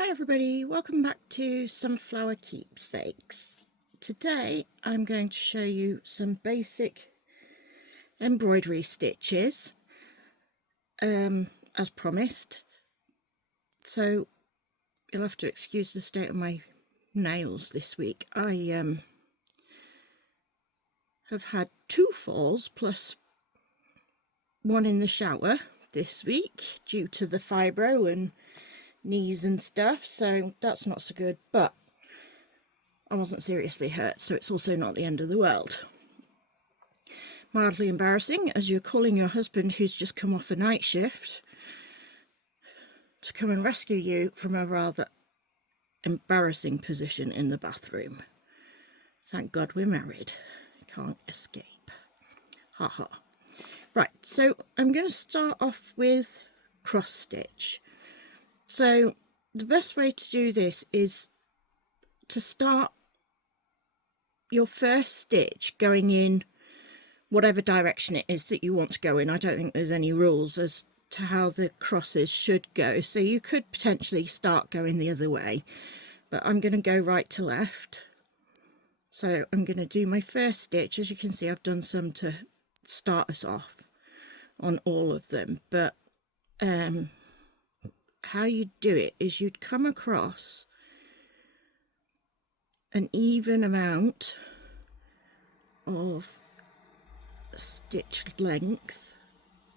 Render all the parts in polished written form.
Hi everybody, welcome back to Sunflower Keepsakes. Today I'm going to show you some basic embroidery stitches as promised. So you'll have to excuse the state of my nails this week. I have had 2 falls plus one in the shower this week due to the fibro and knees and stuff, so that's not so good, but I wasn't seriously hurt, so it's also not the end of the world. Mildly embarrassing as you're calling your husband, who's just come off a night shift, to come and rescue you from a rather embarrassing position in the bathroom. Thank God we're married. Can't escape. Haha. Right, so I'm going to start off with cross stitch. So the best way to do this is to start your first stitch going in whatever direction it is that you want to go in. I don't think there's any rules as to how the crosses should go, so you could potentially start going the other way, but I'm going to go right to left. So I'm going to do my first stitch. As you can see, I've done some to start us off on all of them, but how you do it is you'd come across an even amount of stitch length,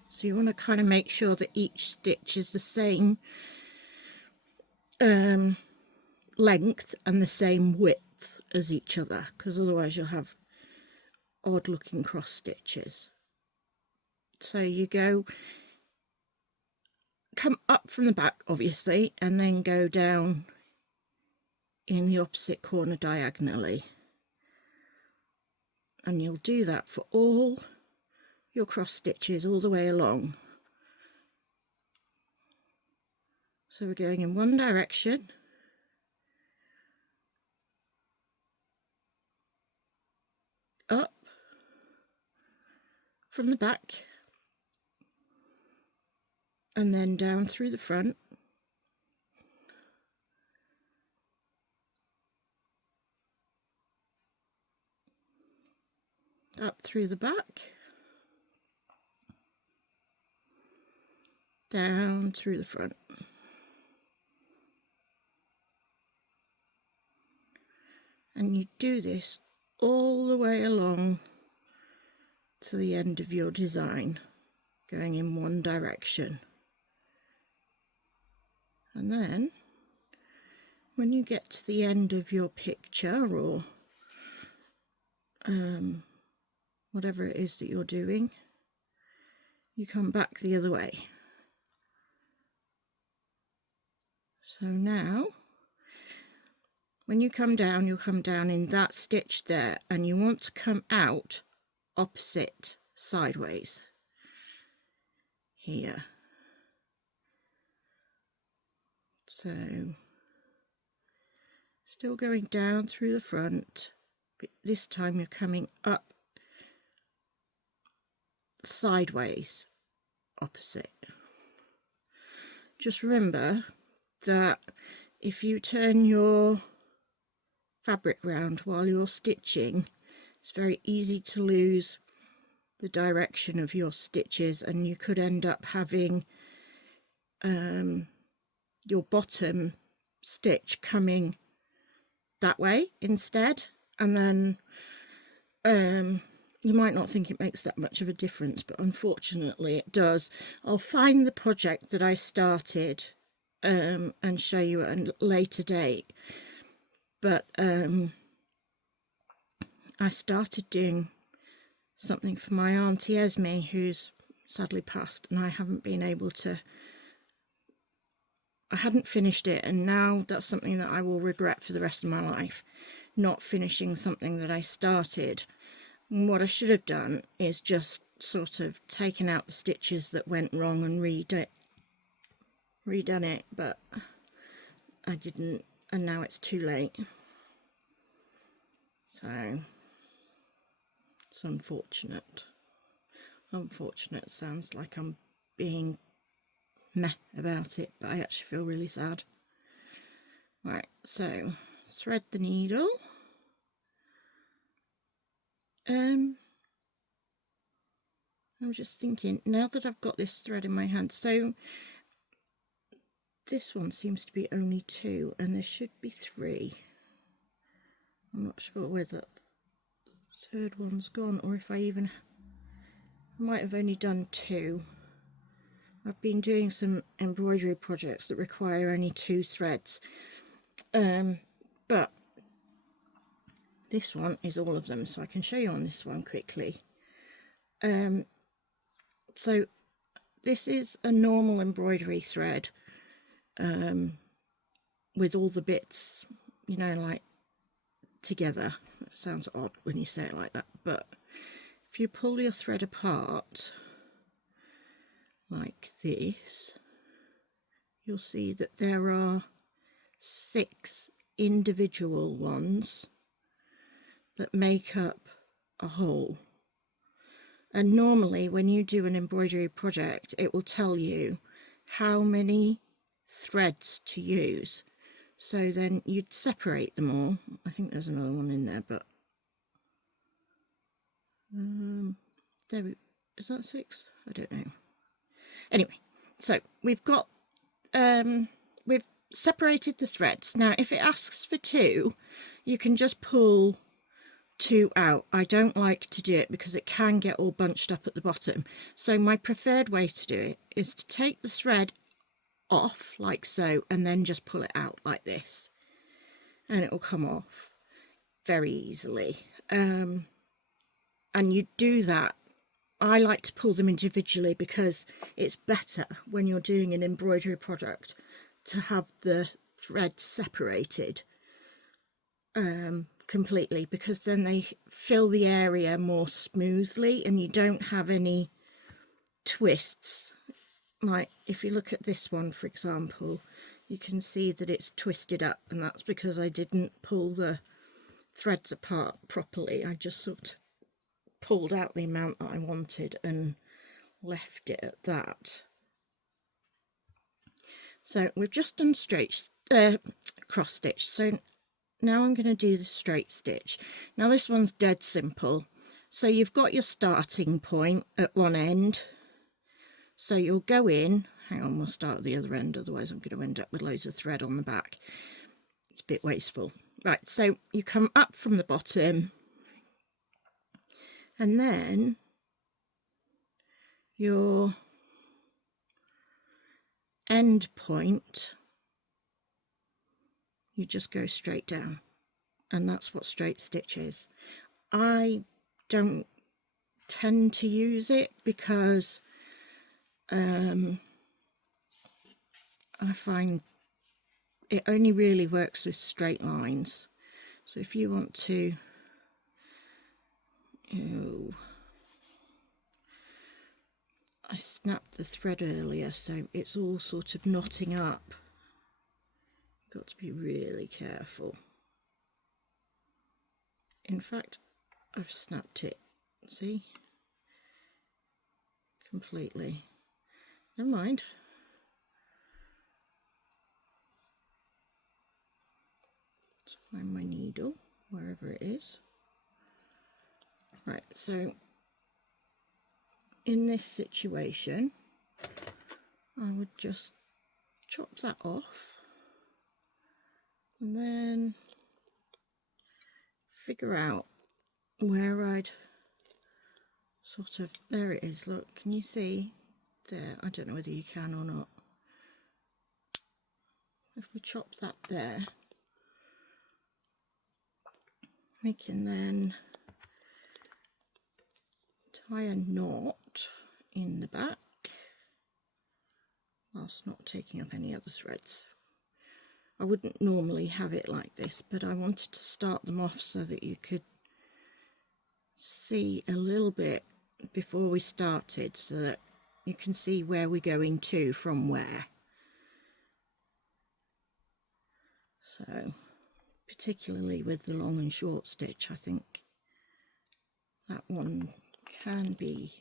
so you want to kind of make sure that each stitch is the same length and the same width as each other, because otherwise you'll have odd looking cross stitches. So you come up from the back obviously, and then go down in the opposite corner diagonally, and you'll do that for all your cross stitches all the way along. So we're going in one direction, up from the back, and then down through the front, up through the back, down through the front. And you do this all the way along to the end of your design, going in one direction. And then when you get to the end of your picture, or whatever it is that you're doing, you come back the other way. So now when you come down, you'll come down in that stitch there, and you want to come out opposite sideways here. So still going down through the front, but this time you're coming up sideways opposite. Just remember that if you turn your fabric round while you're stitching, it's very easy to lose the direction of your stitches, and you could end up having your bottom stitch coming that way instead, and then you might not think it makes that much of a difference, but unfortunately it does. I'll find the project that I started and show you at a later date, but I started doing something for my auntie Esme, who's sadly passed, and I haven't been able to, I hadn't finished it, and now that's something that I will regret for the rest of my life, not finishing something that I started. And what I should have done is just sort of taken out the stitches that went wrong and redone it, but I didn't, and now it's too late. So it's unfortunate. Unfortunate sounds like I'm being meh about it, but I actually feel really sad. Right, so thread the needle. I'm just thinking, now that I've got this thread in my hand, so this one seems to be only 2 and there should be 3. I'm not sure where the third one's gone, or if I might have only done 2. I've been doing some embroidery projects that require only 2 threads, but this one is all of them, so I can show you on this one quickly. So this is a normal embroidery thread with all the bits, you know, like together. It sounds odd when you say it like that, but if you pull your thread apart like this, you'll see that there are 6 individual ones that make up a whole. And normally when you do an embroidery project, it will tell you how many threads to use. So then you'd separate them all. I think there's another one in there, but there we, is that 6? I don't know. Anyway, so we've got we've separated the threads. Now if it asks for 2, you can just pull 2 out. I don't like to do it because it can get all bunched up at the bottom. So my preferred way to do it is to take the thread off like so and then just pull it out like this, and it will come off very easily. And you do that. I like to pull them individually because it's better when you're doing an embroidery project to have the threads separated completely, because then they fill the area more smoothly and you don't have any twists. Like if you look at this one, for example, you can see that it's twisted up, and that's because I didn't pull the threads apart properly. I just sort of pulled out the amount that I wanted and left it at that. So we've just done cross stitch. So now I'm going to do the straight stitch. Now this one's dead simple. So you've got your starting point at one end. So you'll go in, hang on, we'll start at the other end, otherwise I'm going to end up with loads of thread on the back. It's a bit wasteful. Right, so you come up from the bottom, and then your end point, you just go straight down, and that's what straight stitch is. I don't tend to use it because I find it only really works with straight lines. So if you want to, I snapped the thread earlier, so it's all sort of knotting up. Got to be really careful. In fact, I've snapped it, see? Completely. Never mind. Let's find my needle, wherever it is. Right, so in this situation, I would just chop that off and then figure out where I'd sort of, there it is, look, can you see there? I don't know whether you can or not. If we chop that there, we can then tie a knot in the back whilst not taking up any other threads. I wouldn't normally have it like this, but I wanted to start them off so that you could see a little bit before we started, so that you can see where we're going to from where. So particularly with the long and short stitch, I think that one can be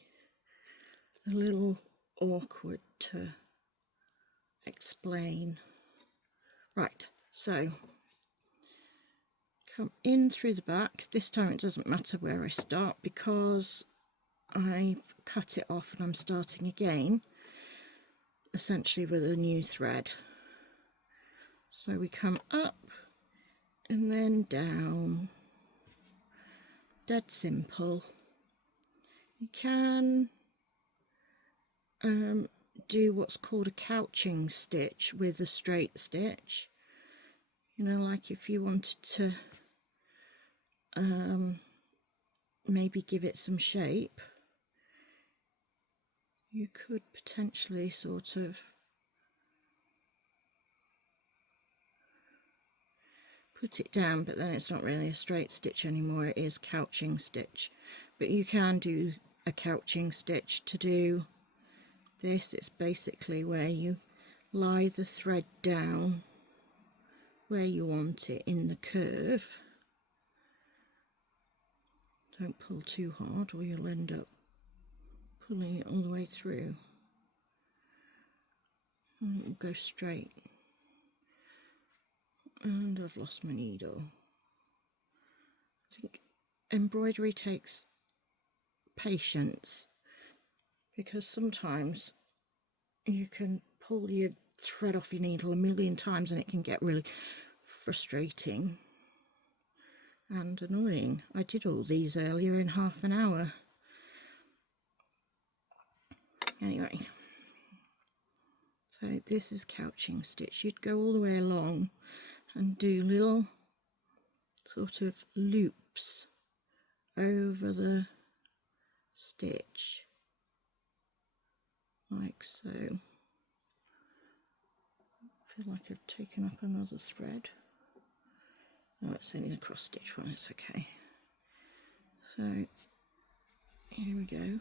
a little awkward to explain. Right, So come in through the back. This time it doesn't matter where I start because I've cut it off and I'm starting again, essentially with a new thread. So we come up and then down. Dead simple. You can do what's called a couching stitch with a straight stitch. You know, like if you wanted to maybe give it some shape, you could potentially sort of put it down, but then it's not really a straight stitch anymore, it is couching stitch. But you can do a couching stitch to do this. It's basically where you lie the thread down where you want it in the curve. Don't pull too hard or you'll end up pulling it all the way through. And it will go straight. And I've lost my needle. I think embroidery takes patience, because sometimes you can pull your thread off your needle a million times and it can get really frustrating and annoying. I did all these earlier in half an hour. Anyway, so this is couching stitch. You'd go all the way along and do little sort of loops over the stitch, like so. I feel like I've taken up another thread. Oh, it's only the cross stitch one, it's okay. So here we go.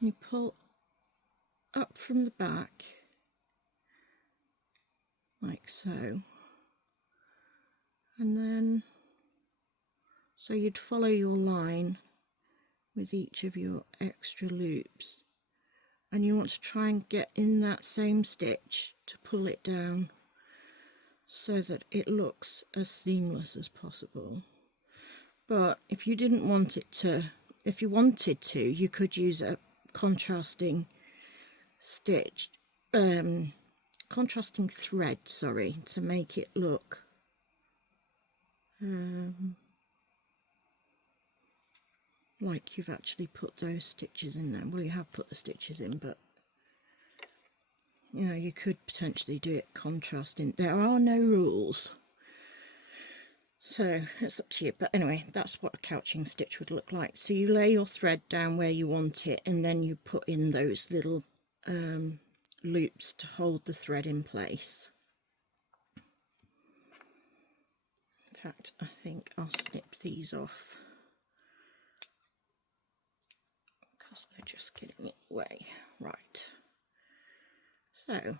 You pull up from the back like so, and then so you'd follow your line with each of your extra loops, and you want to try and get in that same stitch to pull it down so that it looks as seamless as possible. But if you didn't want it to, if you wanted to, you could use a contrasting stitch, contrasting thread, sorry, to make it look like you've actually put those stitches in there. Well, you have put the stitches in, but you know, you could potentially do it contrasting. There are no rules, so it's up to you. But anyway, that's what a couching stitch would look like. So you lay your thread down where you want it, and then you put in those little loops to hold the thread in place. In fact, I think I'll snip these off because they're just getting in the way. Right, so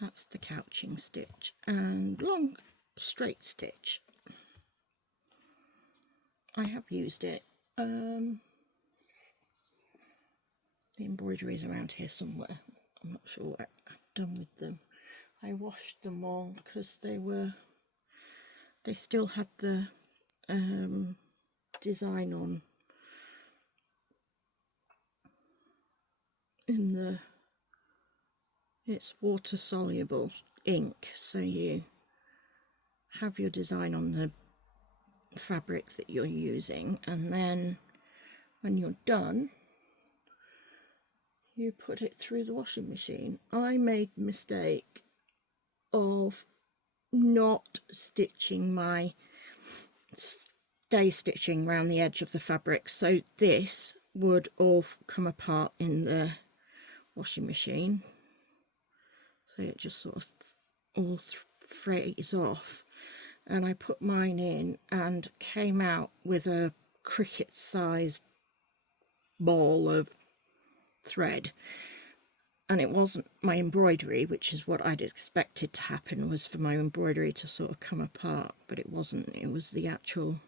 that's the couching stitch. And long straight stitch, I have used it. The embroideries around here somewhere. I'm not sure what I've done with them. I washed them all because they still had the design on in the, it's water soluble ink, so you have your design on the fabric that you're using, and then when you're done you put it through the washing machine. I made the mistake of not stitching my stay stitching around the edge of the fabric, so this would all come apart in the washing machine, so it just sort of all frays off. And I put mine in and came out with a cricket sized ball of thread, and it wasn't my embroidery, which is what I'd expected to happen, was for my embroidery to sort of come apart, but it wasn't. It was the actual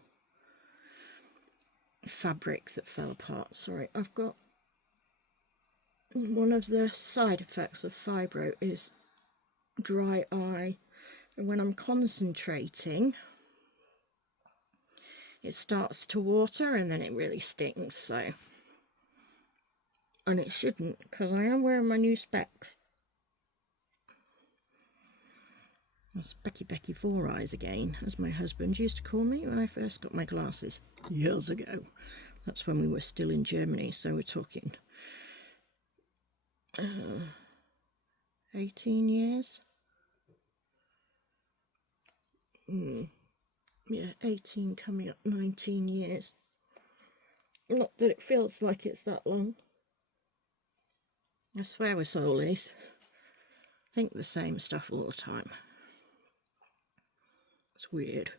fabric that fell apart. Sorry, I've got one of the side effects of fibro is dry eye, and when I'm concentrating it starts to water and then it really stings. So, and it shouldn't, because I am wearing my new specs. That's Becky Four Eyes again, as my husband used to call me when I first got my glasses years ago. That's when we were still in Germany, so we're talking 18 years. Yeah, 18 coming up 19 years. Not that it feels like it's that long. I swear we're soulies. Think the same stuff all the time. It's weird.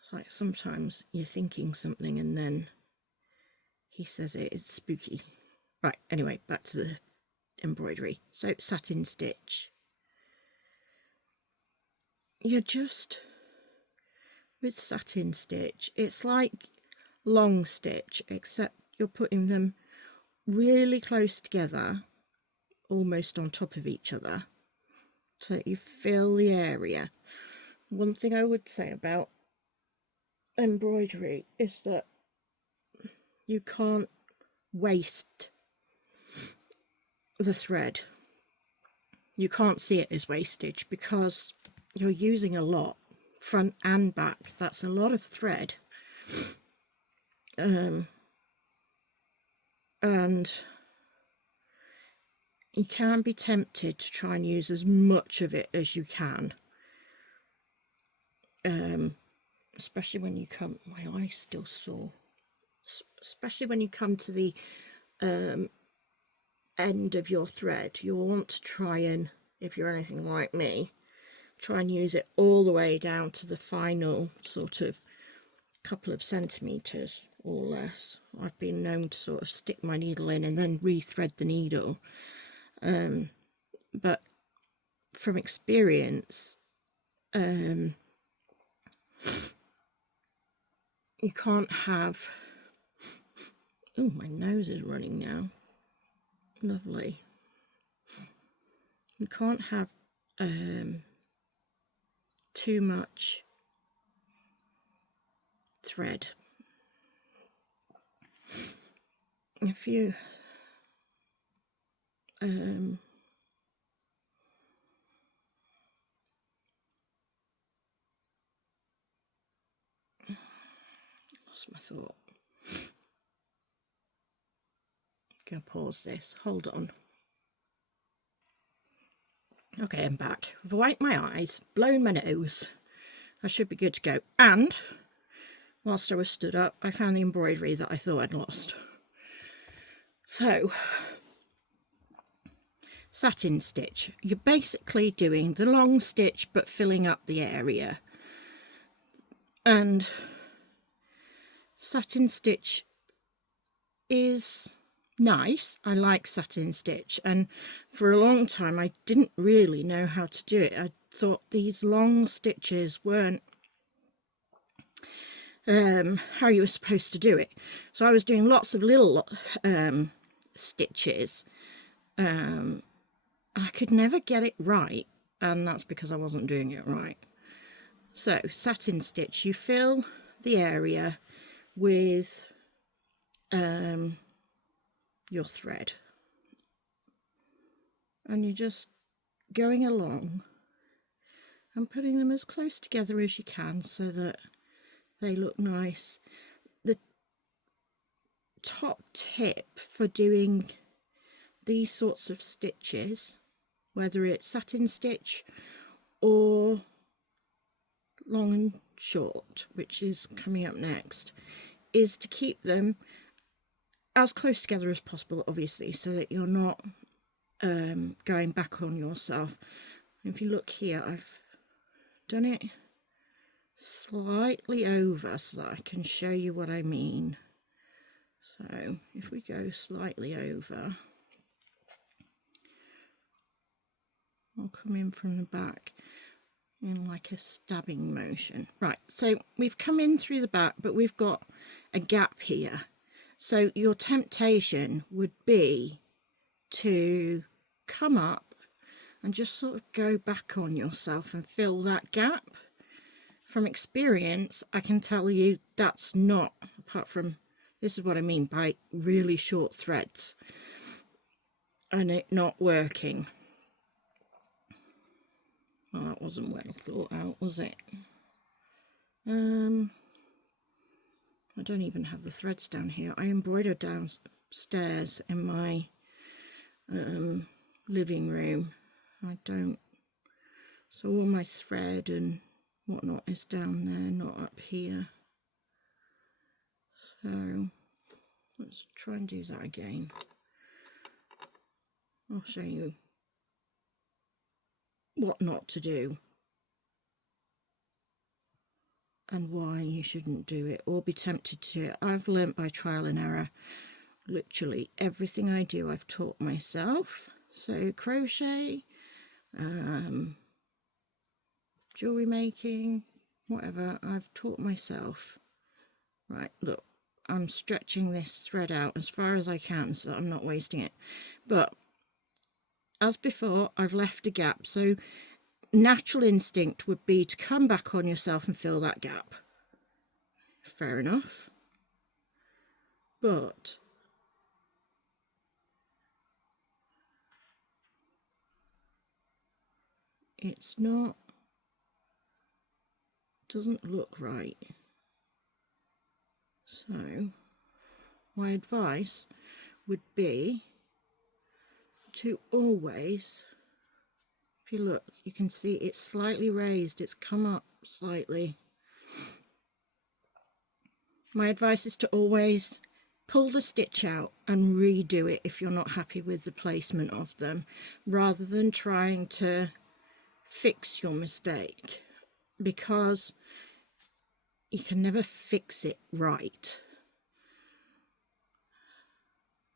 It's like sometimes you're thinking something and then he says it, it's spooky. Right, anyway, back to the embroidery. So, satin stitch. You're just, with satin stitch, it's like long stitch, except you're putting them really close together, almost on top of each other, so that you fill the area. One thing I would say about embroidery is that you can't waste the thread. You can't see it as wastage because you're using a lot, front and back. That's a lot of thread. And you can be tempted to try and use as much of it as you can. Especially when you come, my eye's still sore. Especially when you come to the end of your thread, you'll want to try and, if you're anything like me, try and use it all the way down to the final sort of couple of centimeters or less. I've been known to sort of stick my needle in and then re-thread the needle, but from experience, you can't have, oh, my nose is running now, lovely. You can't have too much thread. If you lost my thought. Gonna pause this, hold on. Okay, I'm back. I've wiped my eyes, blown my nose. I should be good to go. And whilst I was stood up, I found the embroidery that I thought I'd lost. So, satin stitch. You're basically doing the long stitch but filling up the area. And satin stitch is nice. I like satin stitch, and for a long time I didn't really know how to do it. I thought these long stitches weren't how you were supposed to do it, so I was doing lots of little stitches. I could never get it right, and that's because I wasn't doing it right. So satin stitch, you fill the area with your thread, and you're just going along and putting them as close together as you can so that they look nice. The top tip for doing these sorts of stitches, whether it's satin stitch or long and short, which is coming up next, is to keep them as close together as possible, obviously, so that you're not going back on yourself. If you look here, I've done it slightly over so that I can show you what I mean. So if we go slightly over, I'll come in from the back in like a stabbing motion. Right, so we've come in through the back, but we've got a gap here, So your temptation would be to come up and just sort of go back on yourself and fill that gap. From experience, I can tell you that's not, apart from, this is what I mean by really short threads and it not working. Well, that wasn't well thought out, was it? I don't even have the threads down here. I embroidered downstairs in my living room. I don't, so all my thread and whatnot is down there, not up here. So let's try and do that again. I'll show you what not to do and why you shouldn't do it or be tempted to do it. I've learnt by trial and error. Literally everything I do I've taught myself. So crochet, jewelry making, whatever, I've taught myself. Right, look, I'm stretching this thread out as far as I can so I'm not wasting it. But as before, I've left a gap, so natural instinct would be to come back on yourself and fill that gap. Fair enough. But it's not, doesn't look right. So my advice would be to always, if you look, you can see it's slightly raised, it's come up slightly. My advice is to always pull the stitch out and redo it if you're not happy with the placement of them, rather than trying to fix your mistake, because you can never fix it right.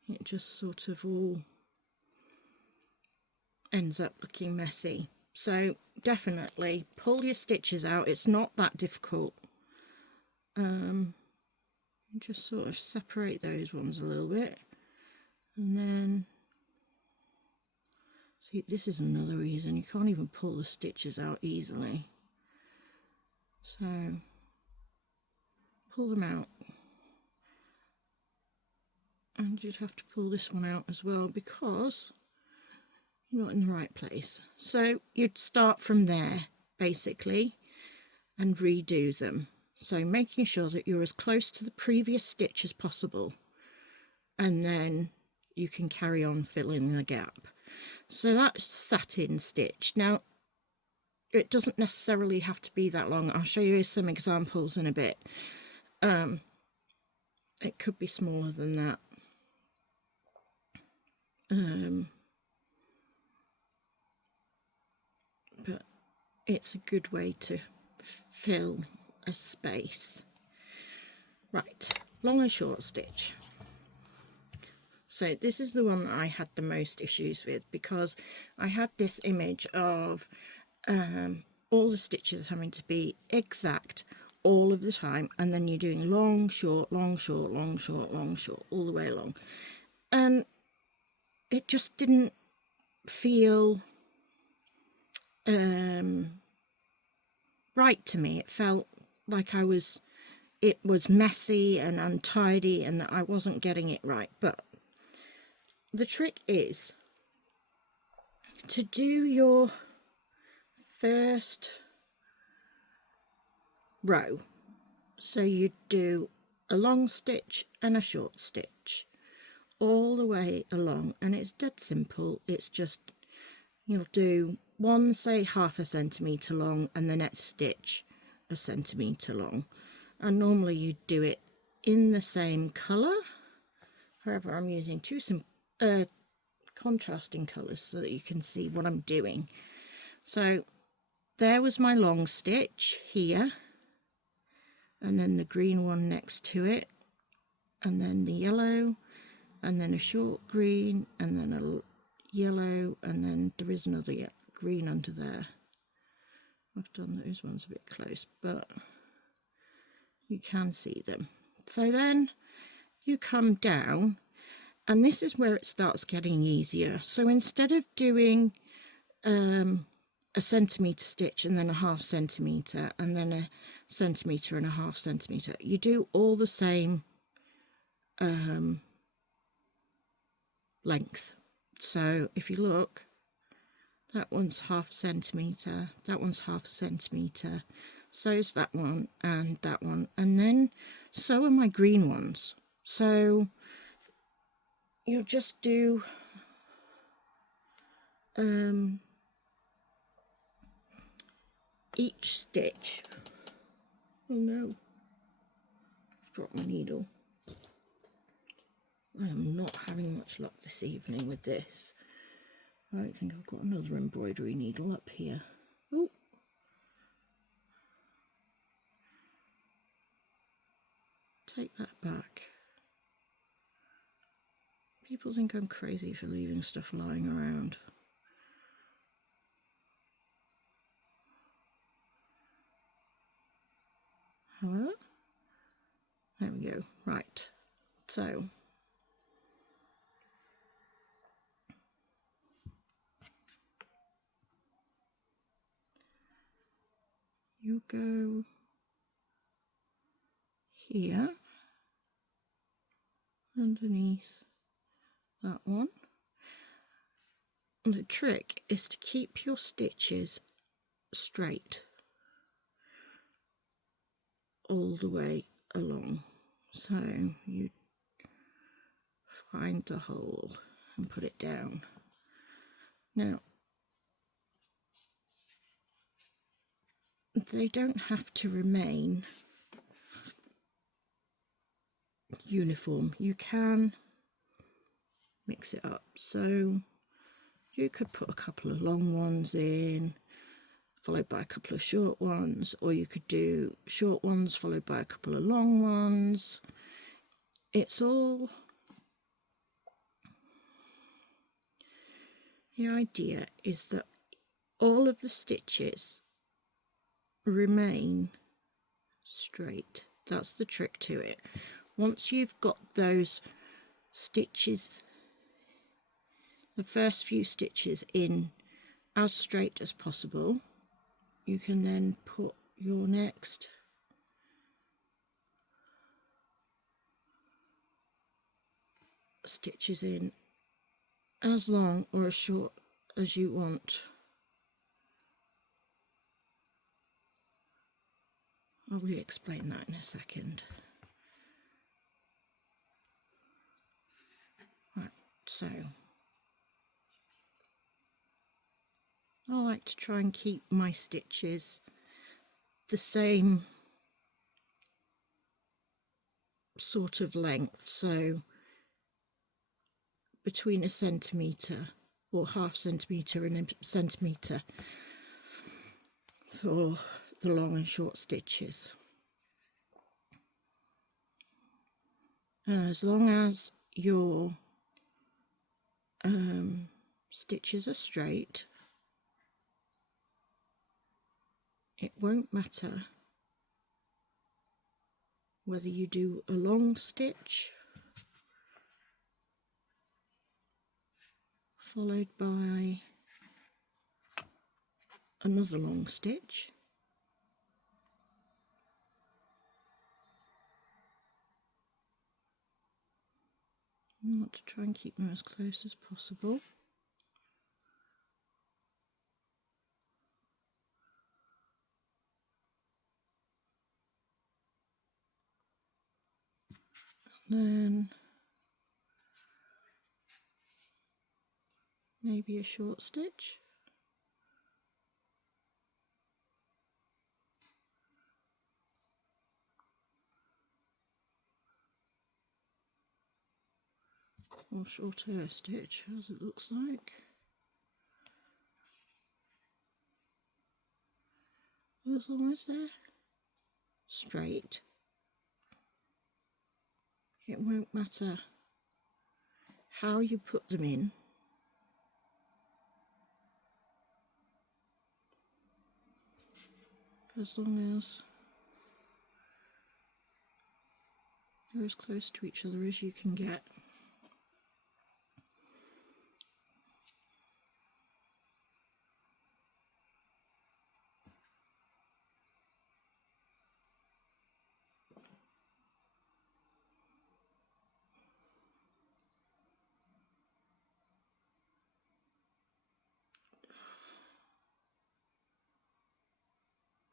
It just sort of all ends up looking messy. So definitely pull your stitches out. It's not that difficult. Just sort of separate those ones a little bit, and then see, this is another reason you can't even pull the stitches out easily. So pull them out, and you'd have to pull this one out as well because you're not in the right place. So you'd start from there basically and redo them. So making sure that you're as close to the previous stitch as possible, and then you can carry on filling the gap. So that's satin stitch. Now it doesn't necessarily have to be that long. I'll show you some examples in a bit. It could be smaller than that. But it's a good way to fill a space. Right, long and short stitch. So this is the one that I had the most issues with, because I had this image of all the stitches having to be exact all of the time, and then you're doing long, short, long, short, long, short, long, short, all the way along. And it just didn't feel right to me. It felt like it was messy and untidy and that I wasn't getting it right. But the trick is to do your first row. So you do a long stitch and a short stitch all the way along, and it's dead simple. It's just, you'll do one, say half a centimetre long, and the next stitch a centimetre long, and normally you do it in the same colour. However, I'm using two contrasting colours so that you can see what I'm doing. So there was my long stitch here, and then the green one next to it, and then the yellow, and then a short green, and then a yellow, and then there is another green under there. I've done those ones a bit close, but you can see them. So then you come down, and this is where it starts getting easier. So instead of doing a centimetre stitch and then a ½ centimetre and then a centimetre and a ½ centimetre, you do all the same length. So if you look, that one's ½ centimetre, that one's ½ centimetre, so's that one, and then so are my green ones. So you'll just do each stitch. Oh no, I've dropped my needle. I am not having much luck this evening with this. I don't think I've got another embroidery needle up here. Oh, take that back. People think I'm crazy for leaving stuff lying around. However, there we go. Right, so you go here underneath that one, and the trick is to keep your stitches straight all the way along. So you find the hole and put it down. Now they don't have to remain uniform. You can mix it up. So you could put a couple of long ones in, followed by a couple of short ones, or you could do short ones followed by a couple of long ones. It's all, the idea is that all of the stitches remain straight. That's the trick to it. Once you've got those stitches, the first few stitches in as straight as possible, you can then put your next stitches in as long or as short as you want. I'll re-explain that in a second. Right, so I like to try and keep my stitches the same sort of length, so between a centimetre or ½ centimetre and a centimetre for the long and short stitches. And as long as your stitches are straight, it won't matter whether you do a long stitch followed by another long stitch, I want to try and keep them as close as possible. Then maybe a short stitch. Or shorter stitch, as it looks like. As long as they're straight, it won't matter how you put them in. As long as They're as close to each other as you can get.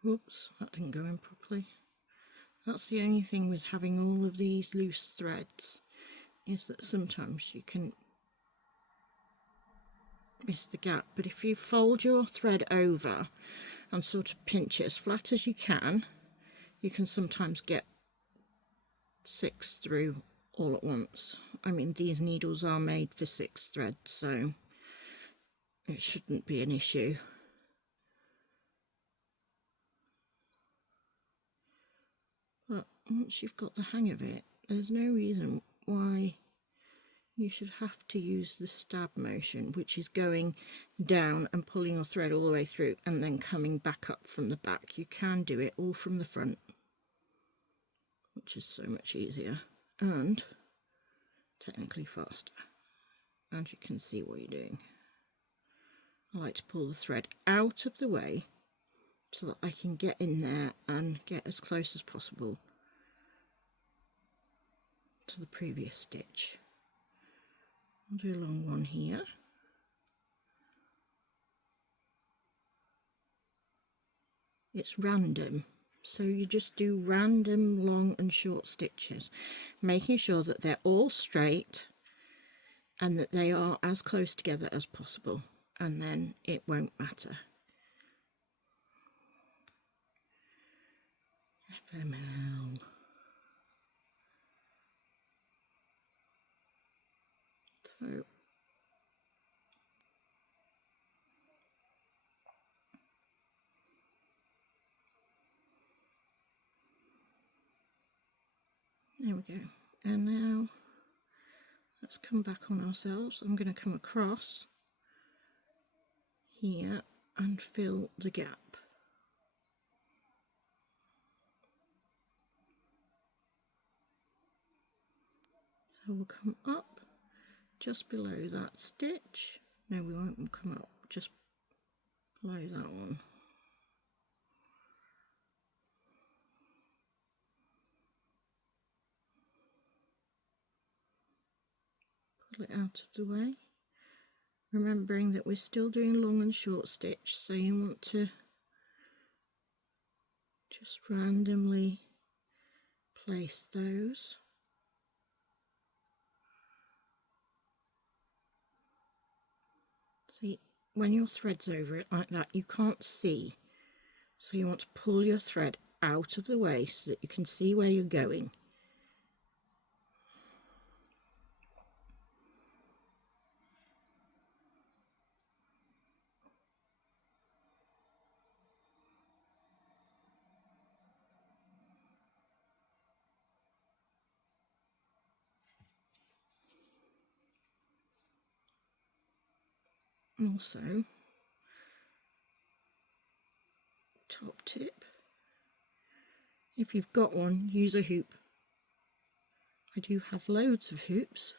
Whoops, that didn't go in properly. That's the only thing with having all of these loose threads, is that sometimes you can miss the gap. But if you fold your thread over and sort of pinch it as flat as you can sometimes get 6 through all at once. I mean, these needles are made for 6 threads, so it shouldn't be an issue. But once you've got the hang of it, there's no reason why you should have to use the stab motion, which is going down and pulling your thread all the way through and then coming back up from the back. You can do it all from the front, which is so much easier and technically faster, and you can see what you're doing. I like to pull the thread out of the way so that I can get in there and get as close as possible to the previous stitch. I'll do a long one here. It's random, so you just do random long and short stitches, making sure that they're all straight and that they are as close together as possible, and then it won't matter. FML. So there we go. And now let's come back on ourselves. I'm going to come across here and fill the gap. So we'll come up just below that stitch. No, we won't. We'll come up just below that one. Pull it out of the way, remembering that we're still doing long and short stitch, so you want to just randomly place those. See, when your thread's over it like that, you can't see, so you want to pull your thread out of the way so that you can see where you're going. Also, top tip, if you've got one, use a hoop. I do have loads of hoops,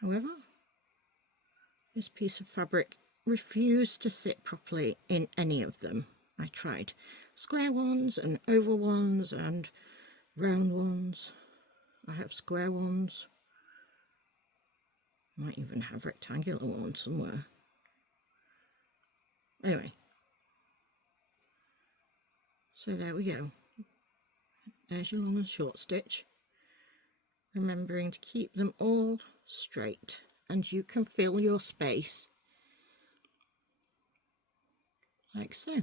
however this piece of fabric refused to sit properly in any of them. I tried square ones and oval ones and round ones. I have square ones. Might even have rectangular ones somewhere. Anyway, so there we go. There's your long and short stitch. Remembering to keep them all straight, and you can fill your space like so.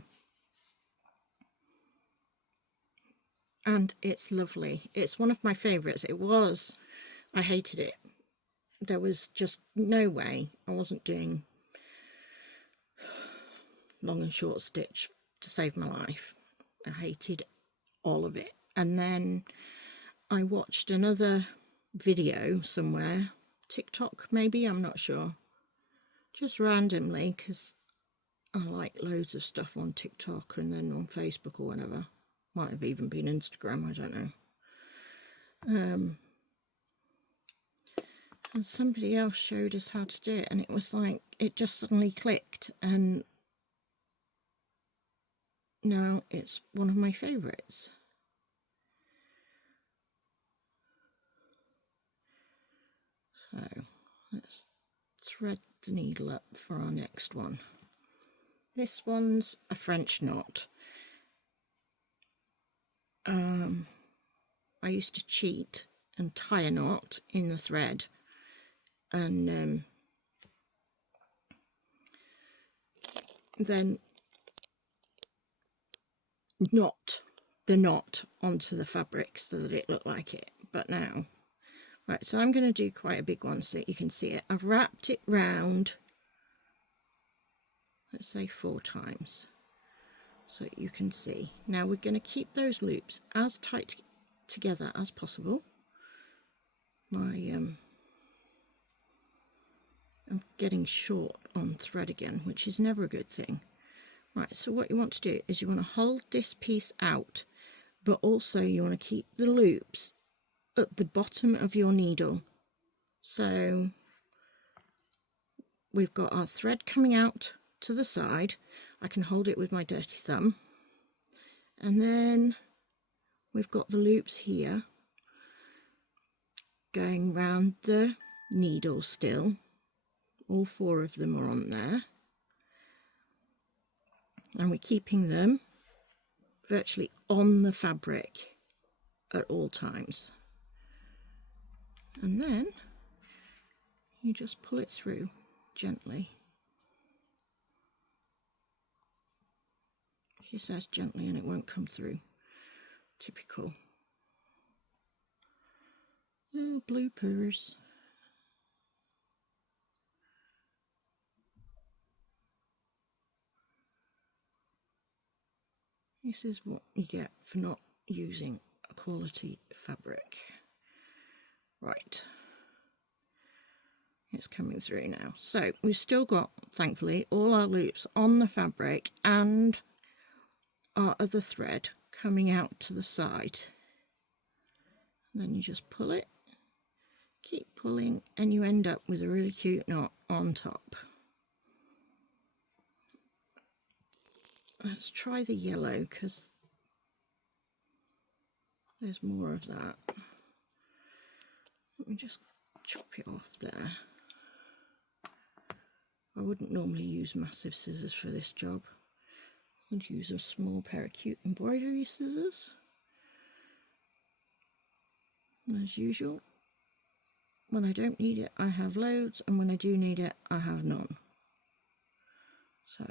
And it's lovely. It's one of my favourites. It was. I hated it. There was just no way. I wasn't doing long and short stitch to save my life. I hated all of it. And then I watched another video somewhere, TikTok maybe, I'm not sure, just randomly, because I like loads of stuff on TikTok and then on Facebook or whatever. Might have even been Instagram, I don't know. and somebody else showed us how to do it, and it was like it just suddenly clicked, and now it's one of my favourites. So let's thread the needle up for our next one. This one's a French knot. I used to cheat and tie a knot in the thread and then knot the knot onto the fabric so that it looked like it. But now, right, so I'm going to do quite a big one so that you can see it. I've wrapped it round, let's say 4 times, so you can see. Now we're going to keep those loops as tight together as possible. I'm getting short on thread again, which is never a good thing. Right, so what you want to do is you want to hold this piece out, but also you want to keep the loops at the bottom of your needle. So we've got our thread coming out to the side. I can hold it with my dirty thumb. And then we've got the loops here going round the needle still. All 4 of them are on there. And we're keeping them virtually on the fabric at all times. And then you just pull it through gently. She says gently and it won't come through. Typical. Oh, bloopers. This is what you get for not using a quality fabric. Right. It's coming through now. So we've still got, thankfully, all our loops on the fabric and our other thread coming out to the side. And then you just pull it, keep pulling, and you end up with a really cute knot on top. Let's try the yellow because there's more of that. Let me just chop it off there. I wouldn't normally use massive scissors for this job. I would use a small pair of cute embroidery scissors. And as usual, when I don't need it, I have loads, and when I do need it, I have none. So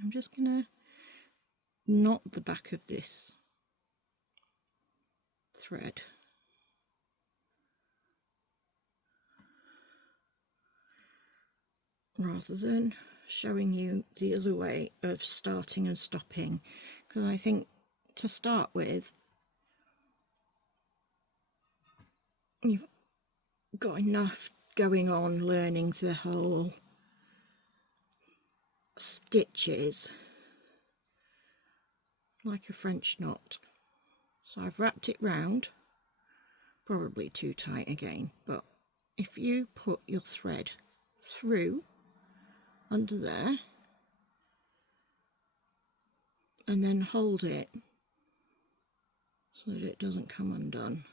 I'm just going to knot the back of this thread. Rather than showing you the other way of starting and stopping, because I think to start with you've got enough going on learning the whole stitches like a French knot. So I've wrapped it round, probably too tight again, but if you put your thread through under there and then hold it so that it doesn't come undone,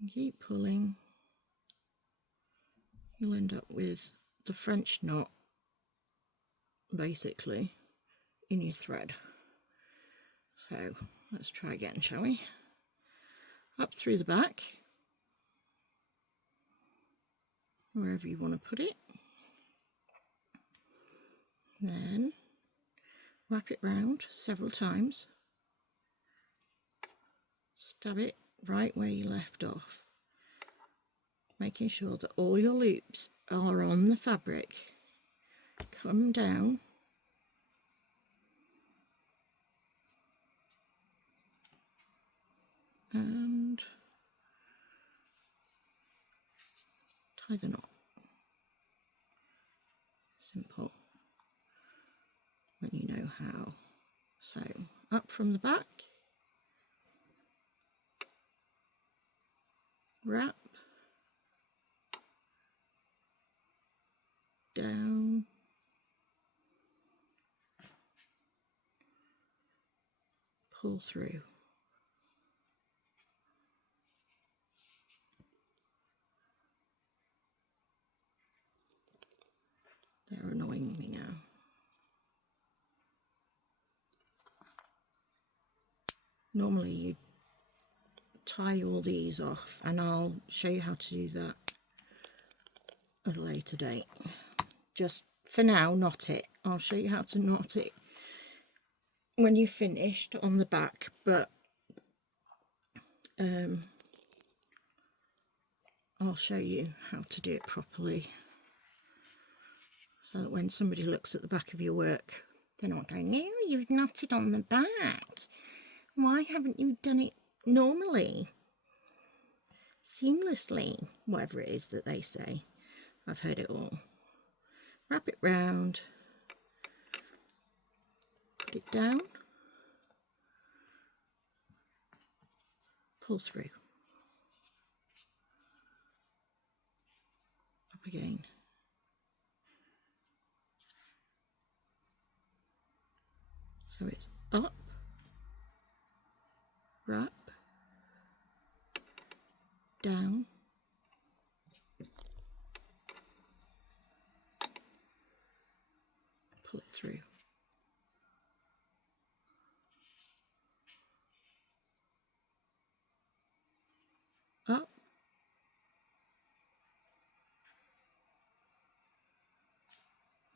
and keep pulling, you'll end up with the French knot basically in your thread. So let's try again, shall we? Up through the back, wherever you want to put it, then wrap it round several times, stab it right where you left off, making sure that all your loops are on the fabric. Come down and tie the knot. simple when you know how. So up from the back, wrap, down, pull through. They're annoying me now. Normally you tie all these off, and I'll show you how to do that at a later date. Just for now, knot it. I'll show you how to knot it when you've finished on the back, but I'll show you how to do it properly, so that when somebody looks at the back of your work, they're not going, no, you've knotted on the back. Why haven't you done it normally? Seamlessly, whatever it is that they say. I've heard it all. Wrap it round, put it down, pull through, up again. So it's up, wrap, down, pull it through. Up,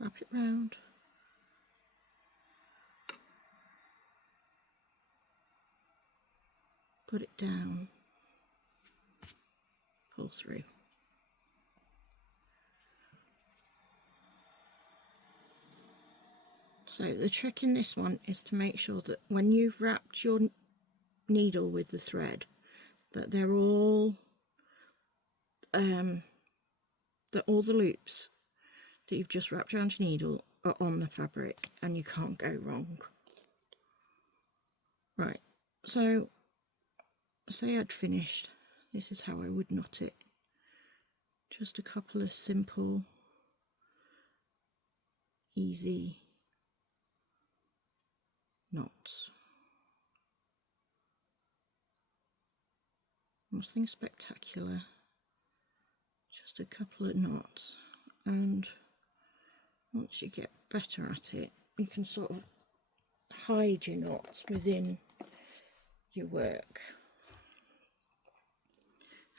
wrap it round, put it down, pull through. So the trick in this one is to make sure that when you've wrapped your needle with the thread, that they're all that all the loops that you've just wrapped around your needle are on the fabric, and you can't go wrong. Right, so say I'd finished, this is how I would knot it. Just a couple of simple, easy knots. Nothing spectacular, just a couple of knots, and once you get better at it, you can sort of hide your knots within your work,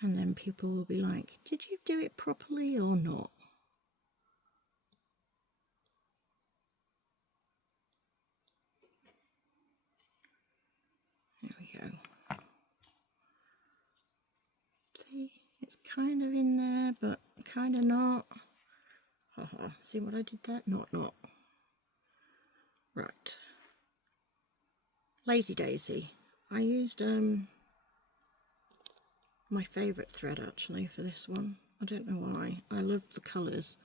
and then people will be like, did you do it properly or not? There we go. See, it's kind of in there, but kind of not. Haha, see what I did there? Not. Right. Lazy Daisy. I used my favourite thread actually for this one. I don't know why. I love the colours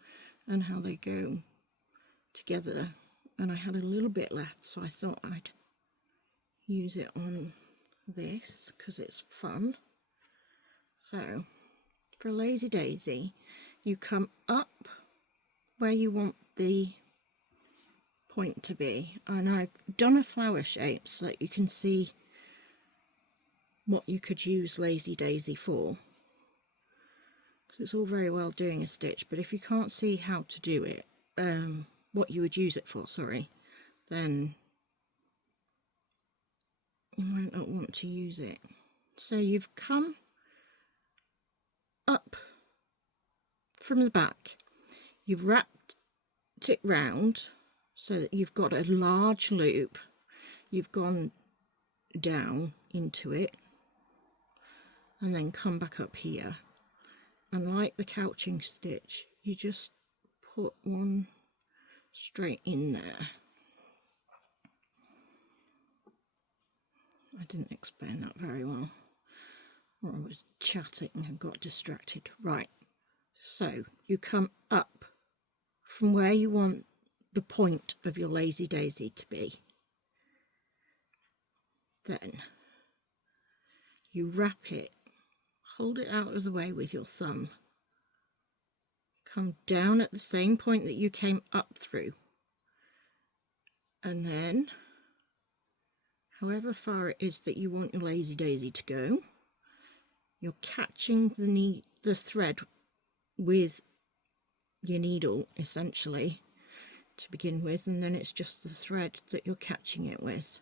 and how they go together, and I had a little bit left, so I thought I'd use it on this because it's fun. So for a Lazy Daisy, you come up where you want the point to be, and I've done a flower shape so that you can see what you could use Lazy Daisy for, because it's all very well doing a stitch, but if you can't see how to do it, what you would use it for, sorry, then you might not want to use it. So you've come up from the back, you've wrapped it round so that you've got a large loop, you've gone down into it, and then come back up here, and like the couching stitch, you just put one straight in there. I didn't explain that very well, or I was chatting and got distracted. Right, so you come up from where you want the point of your lazy daisy to be. Then you wrap it, hold it out of the way with your thumb, come down at the same point that you came up through, and then however far it is that you want your lazy daisy to go, you're catching the thread with your needle essentially to begin with, and then it's just the thread that you're catching it with,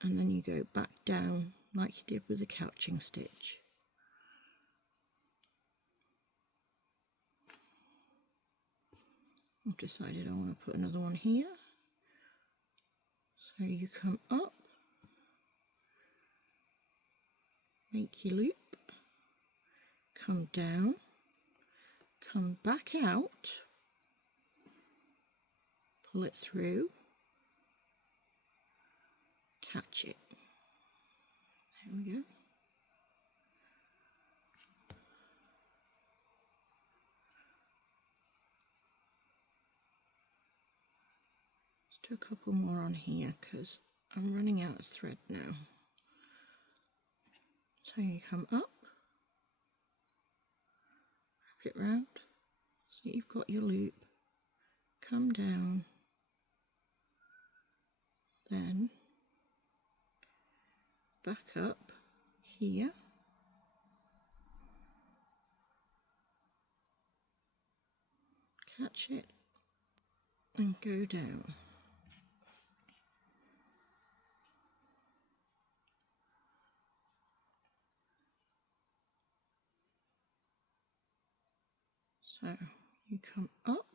and then you go back down like you did with the couching stitch. I've decided I want to put another one here, so you come up, make your loop, come down, come back out, pull it through, catch it. There we go. Let's do a couple more on here because I'm running out of thread now. So you come up, wrap it round, so you've got your loop, come down, then back up here, catch it and go down. So you come up,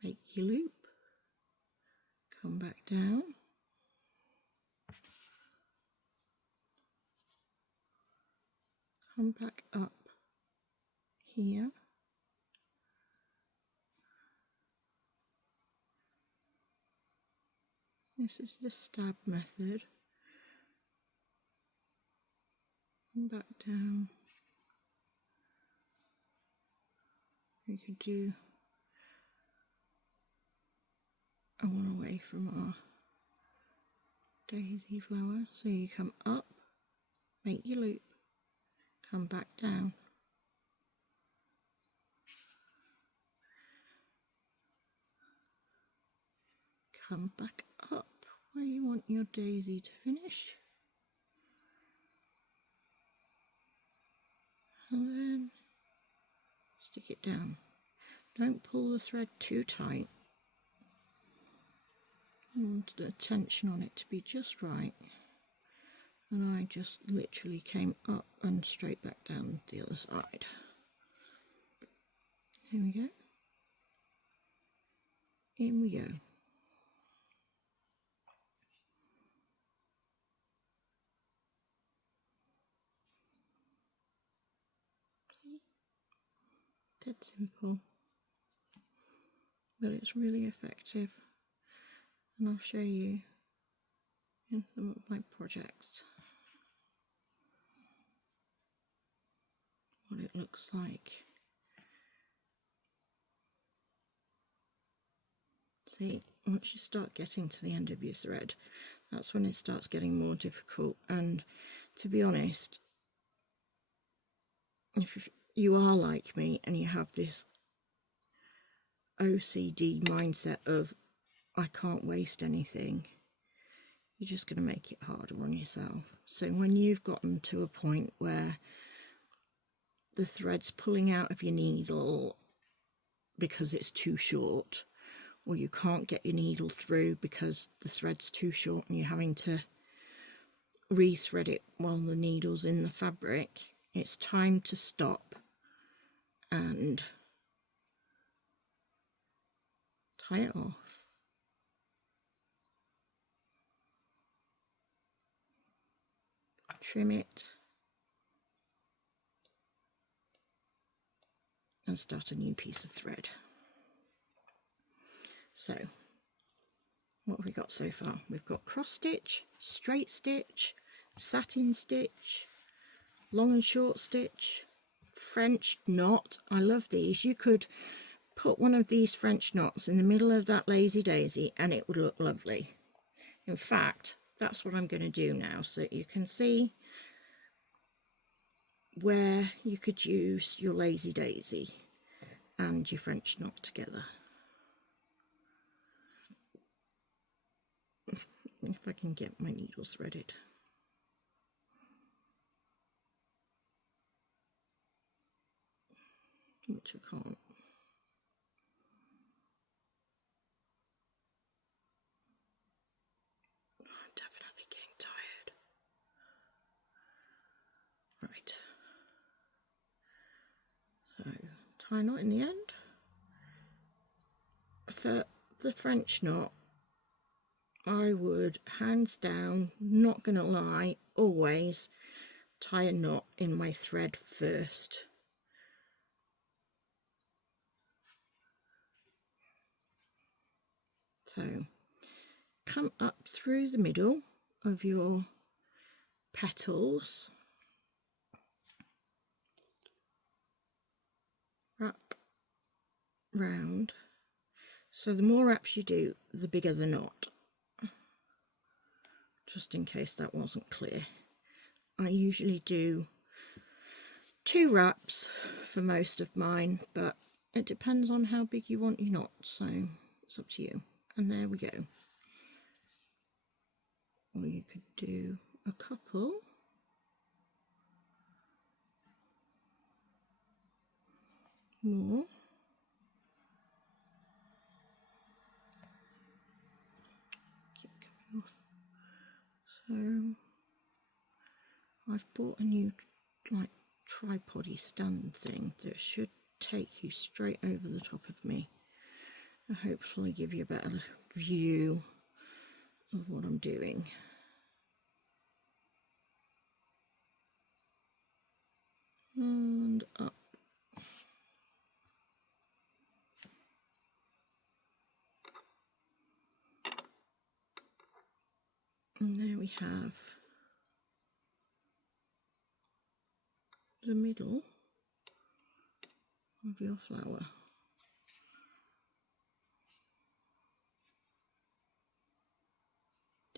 make your loop, come back down, come back up here, this is the stab method, come back down. We could do a one away from our daisy flower, so you come up, make your loop, come back down, come back up where you want your daisy to finish, and then stick it down. Don't pull the thread too tight. You want the tension on it to be just right, and I just literally came up and straight back down the other side. Here we go. In we go. Dead simple, but it's really effective, and I'll show you in some of my projects what it looks like. See, once you start getting to the end of your thread, that's when it starts getting more difficult, and to be honest, if you are like me and you have this OCD mindset of I can't waste anything, you're just going to make it harder on yourself. So when you've gotten to a point where the thread's pulling out of your needle because it's too short, or you can't get your needle through because the thread's too short and you're having to rethread it while the needle's in the fabric, it's time to stop and tie it off. Trim it and start a new piece of thread. So what have we got so far? We've got cross stitch, straight stitch, satin stitch, long and short stitch, French knot. I love these. You could put one of these French knots in the middle of that lazy daisy and it would look lovely. In fact, that's what I'm going to do now, so you can see where you could use your lazy daisy and your French knot together. If I can get my needles threaded. Which I can't. I'm definitely getting tired. Right. So, tie a knot in the end. For the French knot, I would, hands down, not gonna lie, always tie a knot in my thread first. So, come up through the middle of your petals, wrap round. So the more wraps you do, the bigger the knot. Just in case that wasn't clear. I usually do 2 wraps for most of mine, but it depends on how big you want your knot, so it's up to you. And there we go. Or you could do a couple. More. Keep coming off. So I've bought a new like tripod-y stand thing that should take you straight over the top of me and hopefully give you a better view of what I'm doing. And up. And there we have the middle of your flower.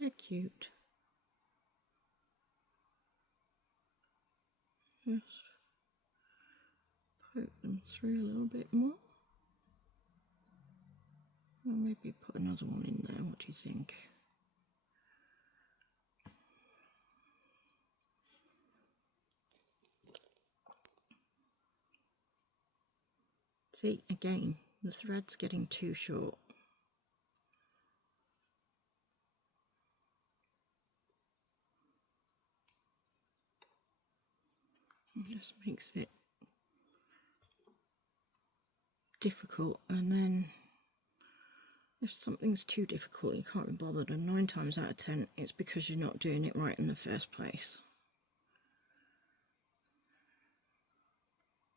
They're cute. Just poke them through a little bit more. Or maybe put another one in there, what do you think? See, again, the thread's getting too short. It just makes it difficult, and then if something's too difficult you can't be bothered, and 9 times out of 10 it's because you're not doing it right in the first place.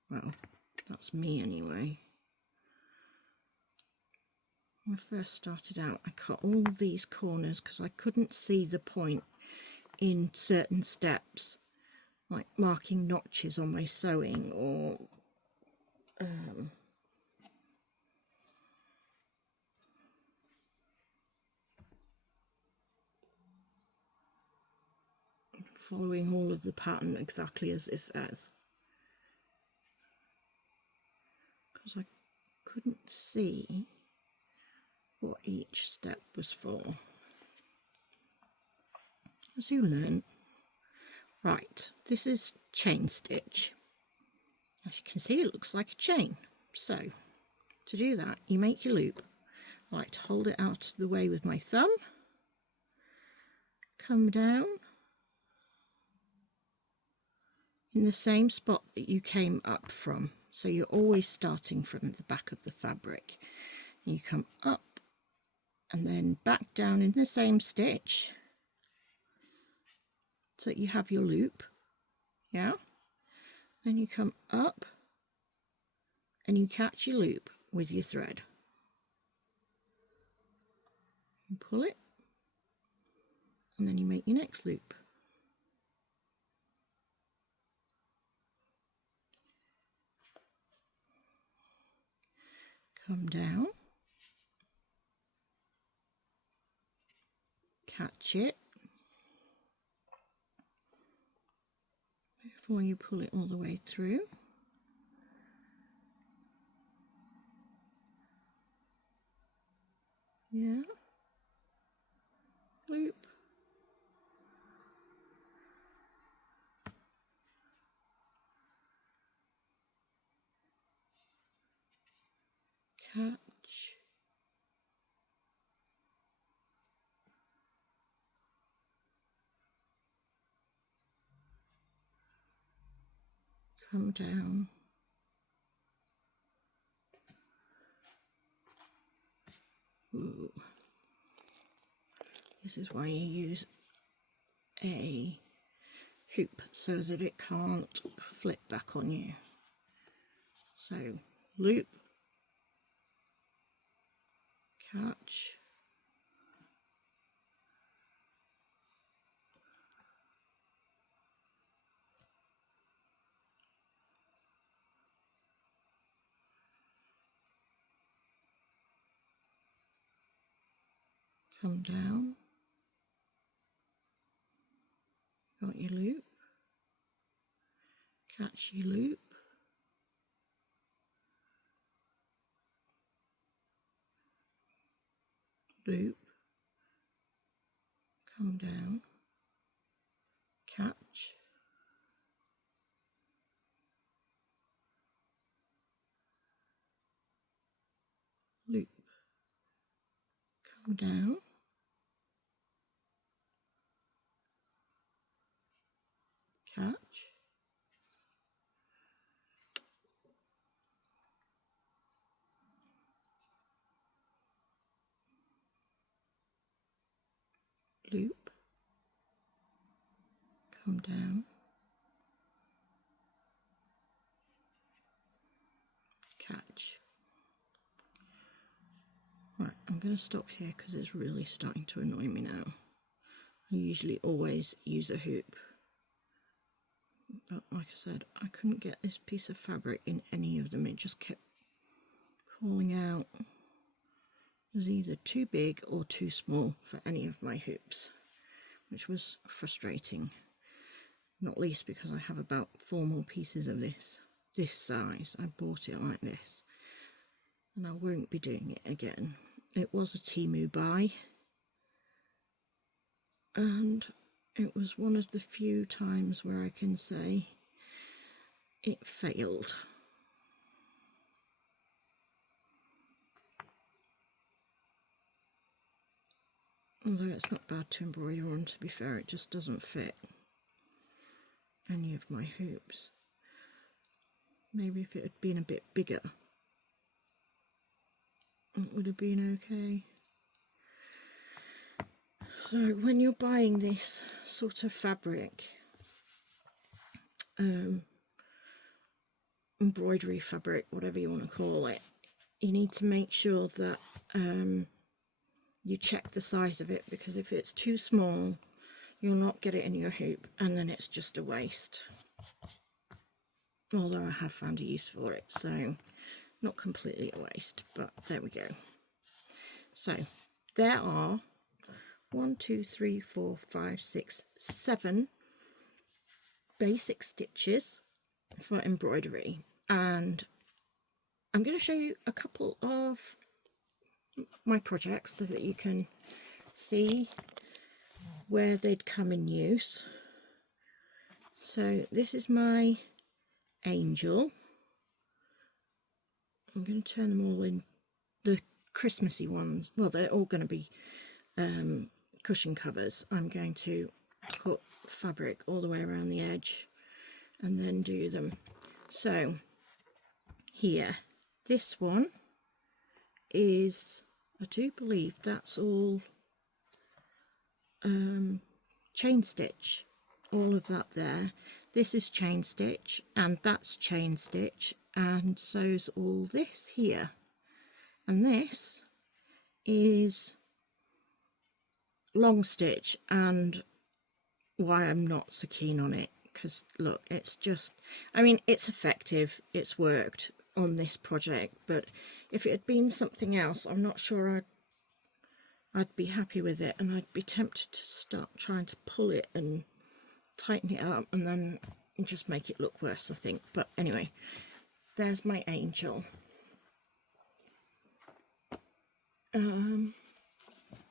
Well, that's me anyway. When I first started out, I cut all these corners because I couldn't see the point in certain steps, like marking notches on my sewing, or following all of the pattern exactly as it says, because I couldn't see what each step was for. As you learn. Right, this is chain stitch. As you can see, it looks like a chain. So to do that, you make your loop. I like to hold it out of the way with my thumb, come down in the same spot that you came up from. So you're always starting from the back of the fabric. You come up and then back down in the same stitch so that you have your loop. Yeah. Then you come up and you catch your loop with your thread. You pull it and then you make your next loop. come down, catch it before you pull it all the way through. Yeah, loop, catch, come down, ooh. This is why you use a hoop, so that it can't flip back on you. So loop, catch, come down, got your loop, catch your loop, loop, come down, catch, loop, come down, catch, loop, come down, catch. Right, I'm going to stop here because it's really starting to annoy me now. I usually always use a hoop, but like I said, I couldn't get this piece of fabric in any of them. It just kept falling out. It was either too big or too small for any of my hoops, which was frustrating, not least because I have about 4 more pieces of this size. I bought it like this, and I won't be doing it again. It was a Temu buy, and it was one of the few times where I can say it failed. Although it's not bad to embroider on, to be fair, it just doesn't fit any of my hoops. Maybe if it had been a bit bigger, it would have been okay. So when you're buying this sort of fabric, embroidery fabric, whatever you want to call it, you need to make sure that you check the size of it, because if it's too small, you'll not get it in your hoop, and then it's just a waste. Although I have found a use for it, so not completely a waste, but there we go. So there are 1, 2, 3, 4, 5, 6, 7 basic stitches for embroidery, and I'm going to show you a couple of my projects so that you can see where they'd come in use. So this is my angel. I'm going to turn them all in the Christmassy ones. Well, they're all going to be cushion covers. I'm going to put fabric all the way around the edge and then do them. So here, this one is, I do believe that's all chain stitch, all of that there. This is chain stitch, and that's chain stitch, and so's all this here, and this is long stitch, and why I'm not so keen on it, because look, it's just, I mean, it's effective, it's worked on this project, but if it had been something else, I'm not sure I'd be happy with it, and I'd be tempted to start trying to pull it and tighten it up and then just make it look worse, I think. But anyway, there's my angel.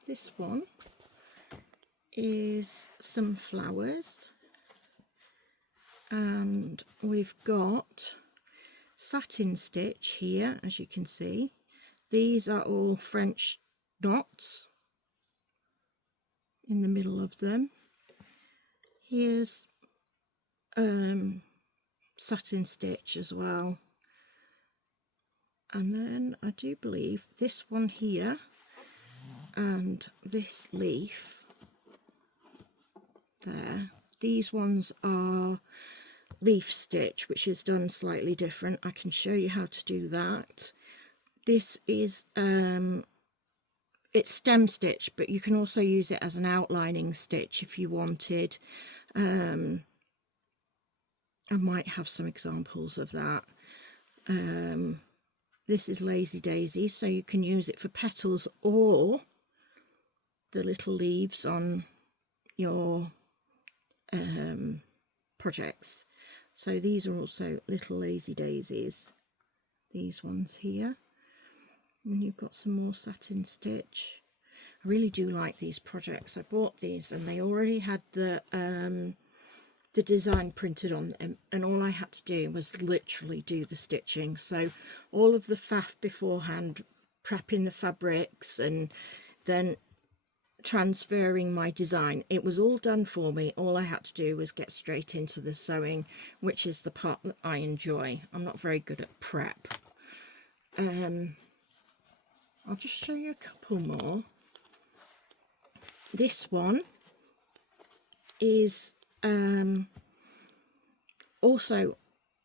This one is some flowers, and we've got satin stitch here, as you can see. These are all French knots in the middle of them. Here's satin stitch as well, and then I do believe this one here and this leaf there, these ones are leaf stitch, which is done slightly different. I can show you how to do that. This is it's stem stitch, but you can also use it as an outlining stitch if you wanted. I might have some examples of that. This is Lazy Daisy, so you can use it for petals or the little leaves on your projects. So these are also little Lazy Daisies, these ones here. And you've got some more satin stitch. I really do like these projects. I bought these and they already had the design printed on them, and all I had to do was literally do the stitching. So all of the faff beforehand, prepping the fabrics and then transferring my design, it was all done for me. All I had to do was get straight into the sewing, which is the part that I enjoy. I'm not very good at prep. I'll just show you a couple more. This one is also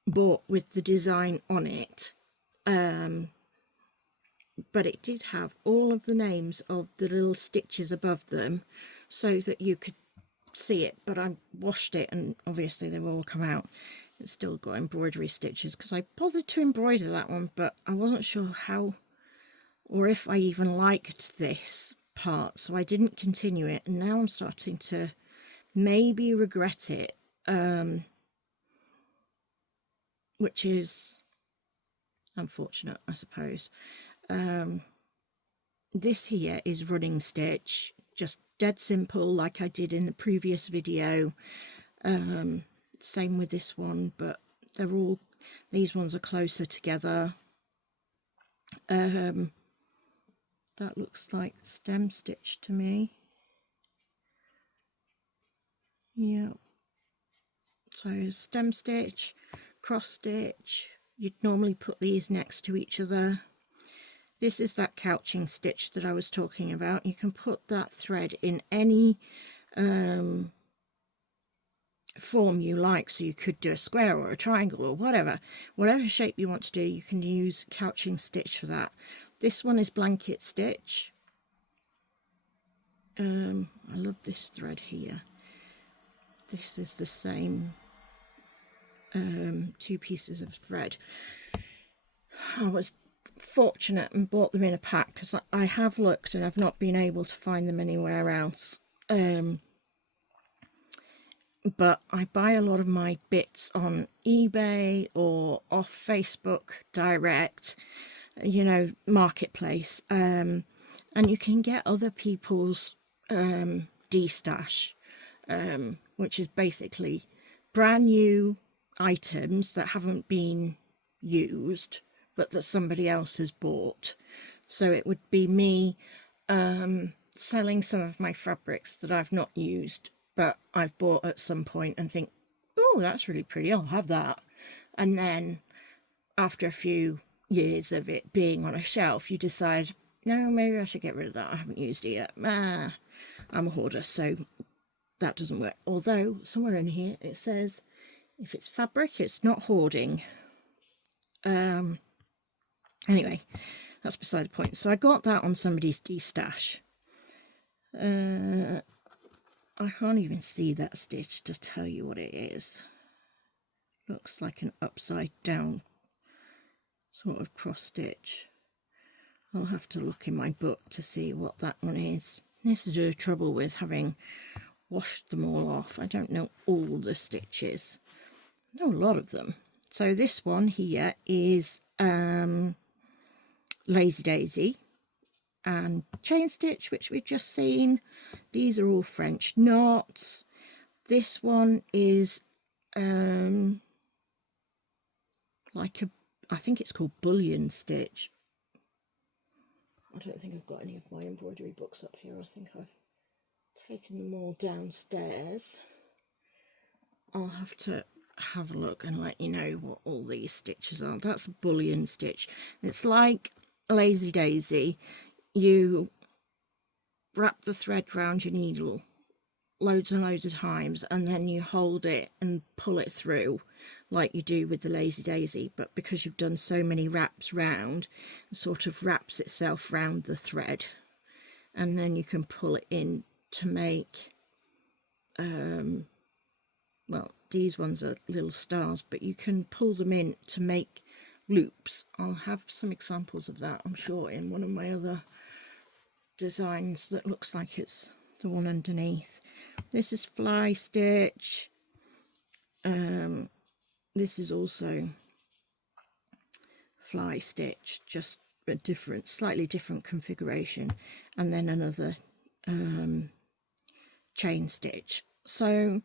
bought with the design on it, but it did have all of the names of the little stitches above them so that you could see it, but I washed it and obviously they will all come out. It's still got embroidery stitches because I bothered to embroider that one, but I wasn't sure how or if I even liked this part, so I didn't continue it, and now I'm starting to maybe regret it, which is unfortunate, I suppose. This here is running stitch, just dead simple, like I did in the previous video. Same with this one, but they're all, these ones are closer together. That looks like stem stitch to me. Yeah. So stem stitch, cross stitch. You'd normally put these next to each other. This is that couching stitch that I was talking about. You can put that thread in any form you like, so you could do a square or a triangle or whatever shape you want to do. You can use couching stitch for that. This one is blanket stitch. I love this thread here. This is the same two pieces of thread. I was fortunate and bought them in a pack because I have looked and I've not been able to find them anywhere else. But I buy a lot of my bits on eBay or off Facebook direct, you know, marketplace, and you can get other people's de-stash, which is basically brand new items that haven't been used but that somebody else has bought. So it would be me selling some of my fabrics that I've not used but I've bought at some point and think, oh, that's really pretty, I'll have that. And then after a few years of it being on a shelf, you decide, no, maybe I should get rid of that, I haven't used it yet. I'm a hoarder, so that doesn't work. Although somewhere in here it says if it's fabric, it's not hoarding. Anyway, that's beside the point. So I got that on somebody's de-stash. I can't even see that stitch to tell you what it is. Looks like an upside down sort of cross stitch. I'll have to look in my book to see what that one is. This is the trouble with having washed them all off. I don't know all the stitches. I know a lot of them. So this one here is Lazy Daisy and Chain Stitch, which we've just seen. These are all French knots. This one is like a, I think it's called Bullion Stitch. I don't think I've got any of my embroidery books up here. I think I've taken them all downstairs. I'll have to have a look and let you know what all these stitches are. That's a Bullion Stitch. It's like Lazy Daisy. You wrap the thread round your needle loads and loads of times, and then you hold it and pull it through like you do with the Lazy Daisy, but because you've done so many wraps round, it sort of wraps itself round the thread, and then you can pull it in to make well, these ones are little stars, but you can pull them in to make loops. I'll have some examples of that, I'm sure, in one of my other designs that looks like it's the one underneath. This is Fly Stitch. This is also Fly Stitch, just a different, slightly different configuration, and then another Chain Stitch. So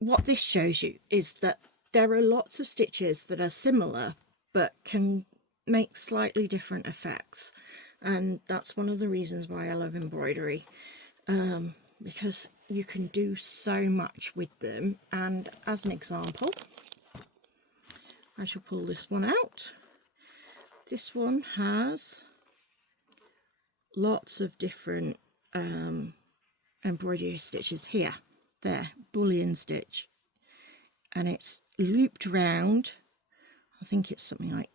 what this shows you is that there are lots of stitches that are similar but can make slightly different effects, and that's one of the reasons why I love embroidery, because you can do so much with them. And as an example, I shall pull this one out. This one has lots of different embroidery stitches here. There, Bullion Stitch, and it's looped round. I think it's something like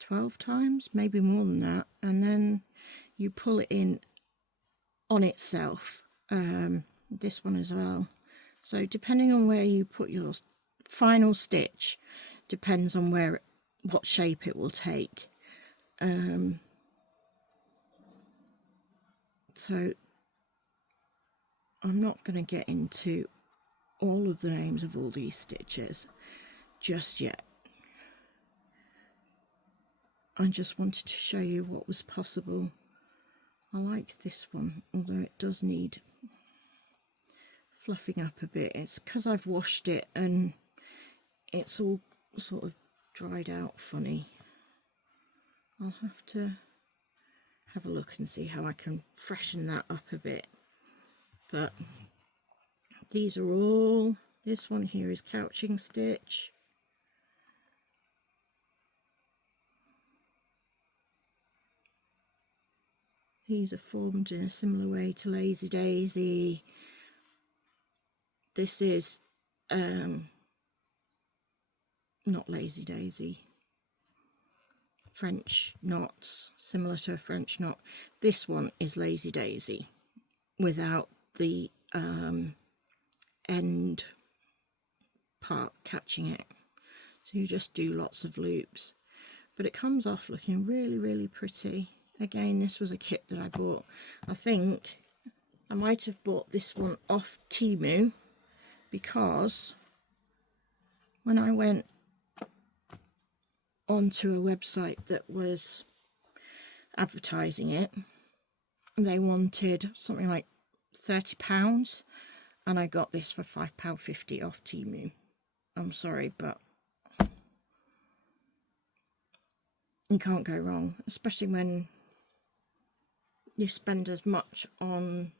12 times, maybe more than that, and then you pull it in on itself. This one as well. So depending on where you put your final stitch depends on where, what shape it will take. So I'm not going to get into all of the names of all these stitches just yet. I just wanted to show you what was possible. I like this one, although it does need fluffing up a bit. It's because I've washed it and it's all sort of dried out funny. I'll have to have a look and see how I can freshen that up a bit. But these are all, this one here is Couching Stitch. These are formed in a similar way to Lazy Daisy. This is not Lazy Daisy. French knots, similar to a French knot. This one is Lazy Daisy without the end part catching it. So you just do lots of loops, but it comes off looking really, really pretty. Again, this was a kit that I bought. I think I might have bought this one off Temu, because when I went onto a website that was advertising it, they wanted something like £30, and I got this for £5.50 off Temu. I'm sorry, but you can't go wrong, especially when you spend as much on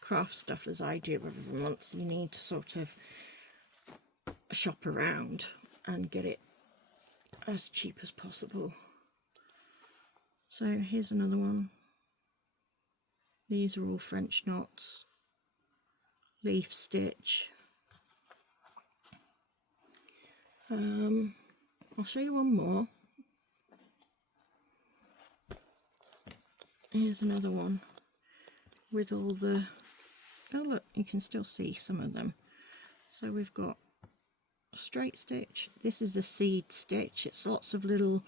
craft stuff as I do every month. You need to sort of shop around and get it as cheap as possible. So here's another one. These are all French knots, leaf stitch. I'll show you one more. Here's another one with all the, oh look, you can still see some of them. So we've got straight stitch. This is a seed stitch. It's lots of little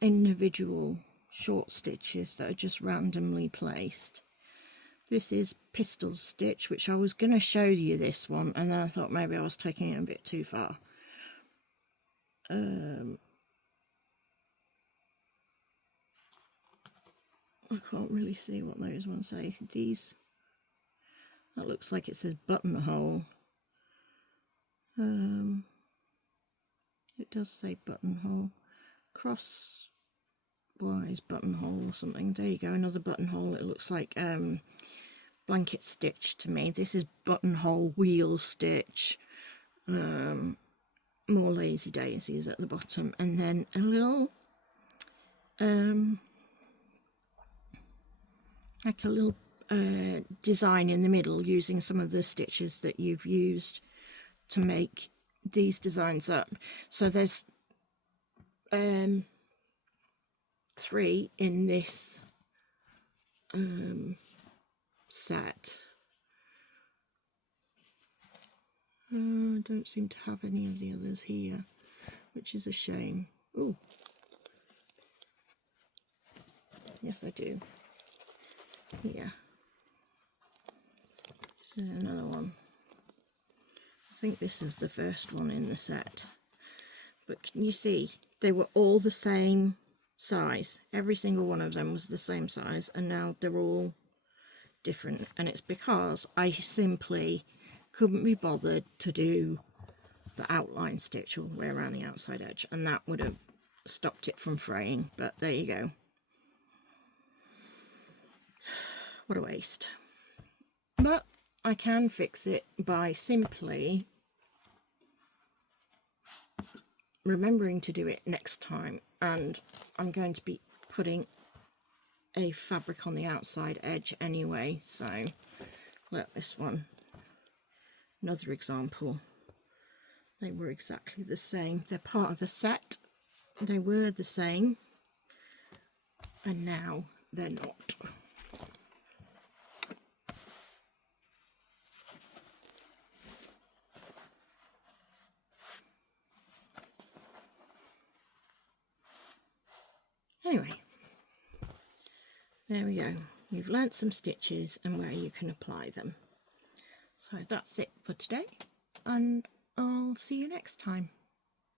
individual short stitches that are just randomly placed. This is pistol stitch, which I was going to show you this one, and then I thought maybe I was taking it a bit too far. I can't really see what those ones say. These, that looks like it says buttonhole. It does say buttonhole. Crosswise buttonhole or something. There you go, another buttonhole. It looks like blanket stitch to me. This is buttonhole wheel stitch. More lazy daisies at the bottom, and then a little like a little design in the middle using some of the stitches that you've used to make these designs up. So there's 3 in this set. I don't seem to have any of the others here, which is a shame. Oh, yes I do. Here. This is another one. I think this is the first one in the set. But can you see, they were all the same size. Every single one of them was the same size, and now they're all different. And it's because I simply couldn't be bothered to do the outline stitch all the way around the outside edge, and that would have stopped it from fraying. But there you go. What a waste. But I can fix it by simply remembering to do it next time, and I'm going to be putting a fabric on the outside edge anyway. So look, this one, another example. They were exactly the same. They're part of the set. They were the same, and now they're not. Anyway, there we go. You've learnt some stitches and where you can apply them. So that's it for today, and I'll see you next time.